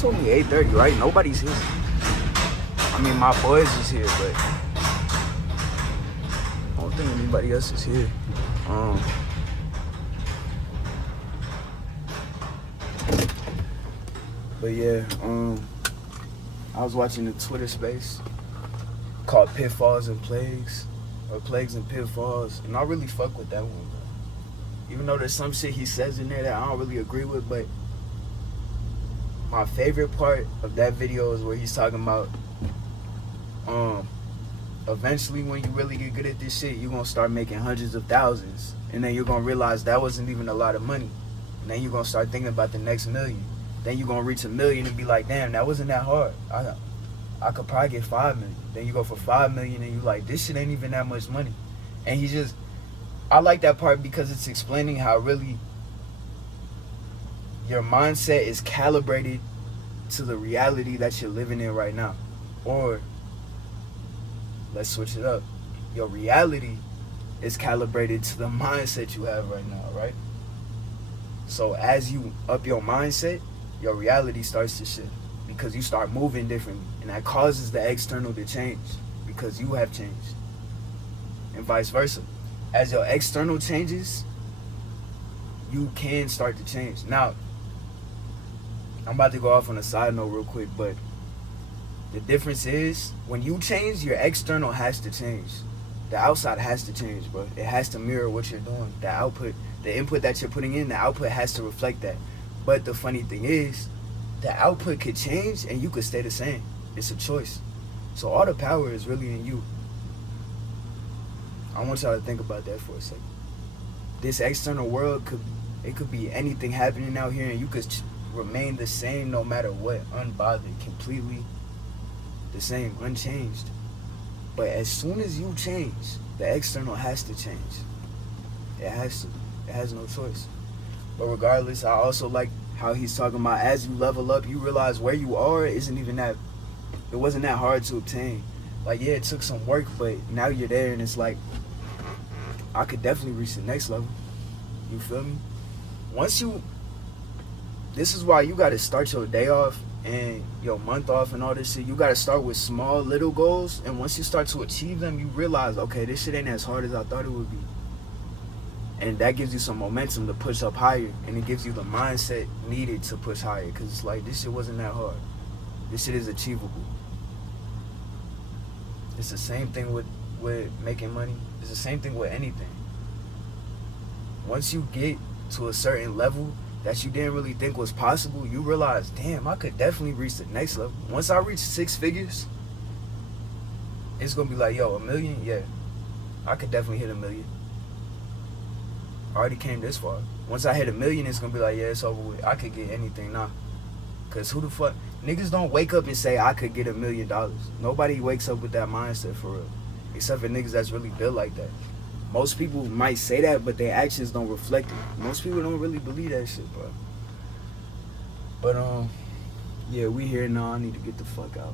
told me 8:30, right? Nobody's here. I mean, my boys is here, but I don't think anybody else is here. But yeah, I was watching the Twitter space called Pitfalls and Plagues, or Plagues and Pitfalls, and I really fuck with that one, bro. Even though there's some shit he says in there that I don't really agree with, but my favorite part of that video is where he's talking about eventually when you really get good at this shit, you're gonna start making hundreds of thousands, and then you're gonna realize that wasn't even a lot of money, and then you're gonna start thinking about the next million. Then you're gonna reach 1 million and be like, damn, that wasn't that hard. I could probably get 5 million. Then you go for 5 million and you like, this shit ain't even that much money. And I like that part because it's explaining how really your mindset is calibrated to the reality that you're living in right now. Or let's switch it up. Your reality is calibrated to the mindset you have right now, right? So as you up your mindset, your reality starts to shift because you start moving differently, and that causes the external to change because you have changed, and vice versa. As your external changes, you can start to change. Now, I'm about to go off on a side note real quick, but the difference is when you change, your external has to change. The outside has to change, bro. It has to mirror what you're doing. The output, the input that you're putting in, the output has to reflect that. But the funny thing is, the output could change and you could stay the same. It's a choice. So all the power is really in you. I want y'all to think about that for a second. This external world could be anything happening out here, and you could remain the same no matter what, unbothered, completely the same, unchanged. But as soon as you change, the external has to change. It has to. It has no choice. But regardless, I also like how he's talking about as you level up, you realize where you are it wasn't that hard to obtain. Like, yeah, it took some work, but now you're there, and it's like, I could definitely reach the next level. You feel me? This is why you got to start your day off and your month off and all this shit. You got to start with small little goals, and once you start to achieve them, you realize, okay, this shit ain't as hard as I thought it would be. And that gives you some momentum to push up higher, and it gives you the mindset needed to push higher, because it's like, this shit wasn't that hard. This shit is achievable. It's the same thing with making money. It's the same thing with anything. Once you get to a certain level that you didn't really think was possible, you realize, damn, I could definitely reach the next level. Once I reach 6 figures, it's gonna be like, yo, 1 million? Yeah, I could definitely hit 1 million. I already came this far. Once I hit 1 million, it's gonna be like, yeah, it's over with. I could get anything now. Cause who the fuck? Niggas don't wake up and say, I could get $1 million. Nobody wakes up with that mindset for real. Except for niggas that's really built like that. Most people might say that, but their actions don't reflect it. Most people don't really believe that shit, bro. But, yeah, we here now. I need to get the fuck out.